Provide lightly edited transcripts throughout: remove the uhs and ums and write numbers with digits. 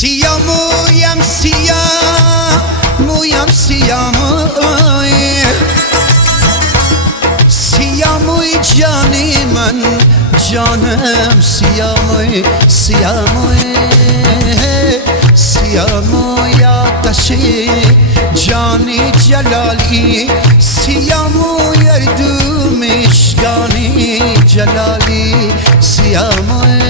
سیاه مویم سیاه مویم سیاه موی سیاه موی جانی من جانم سیاه موی سیاه موی سیاه موی آتشی جانی جلالی سیاه موی اردو مشگانی جلالی سیاه موی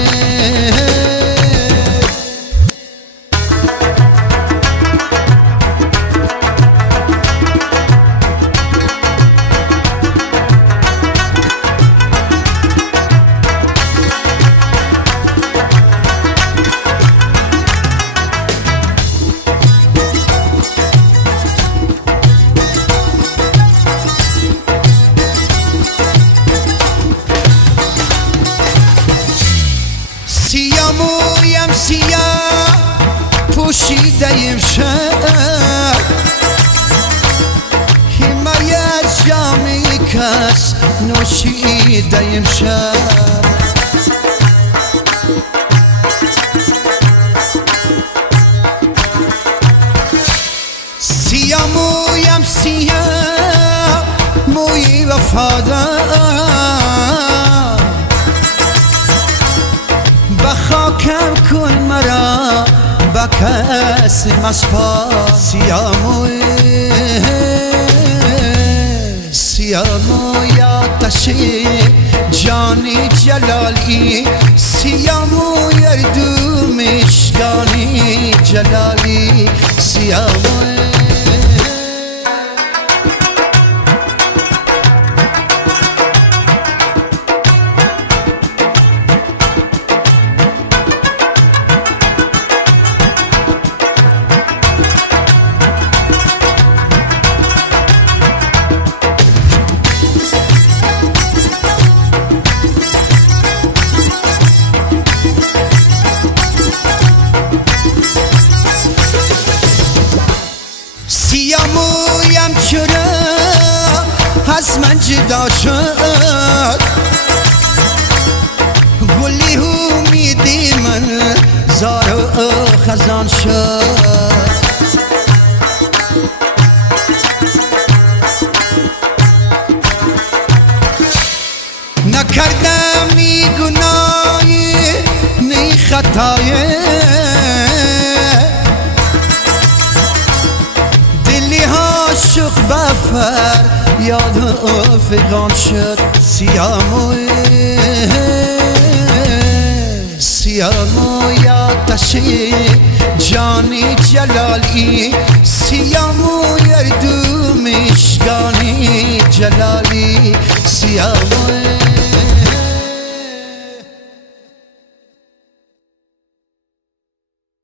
سیاه مویم سیاه پوشیده‌ایم شب حمایه از جام کس نوشیده‌ایم شب سیاه مویم سیاه موی وفادار بخاکم کن مرا با کس مسپار سیاه موی سیاه موی آتشی جانی جلالی سیاه موی اردو مشگانی جلالی سیاه موی سیاه مویم چرا از من جدا شد گلی امیدی من زار و خزان شد نکردم نی گناهی نی خطایی عاشق بفر یاد فغان شد سیاه موی سیاه موی آتشی جانی جلالی سیاه موی اردو مشگانی جلالی سیاه موی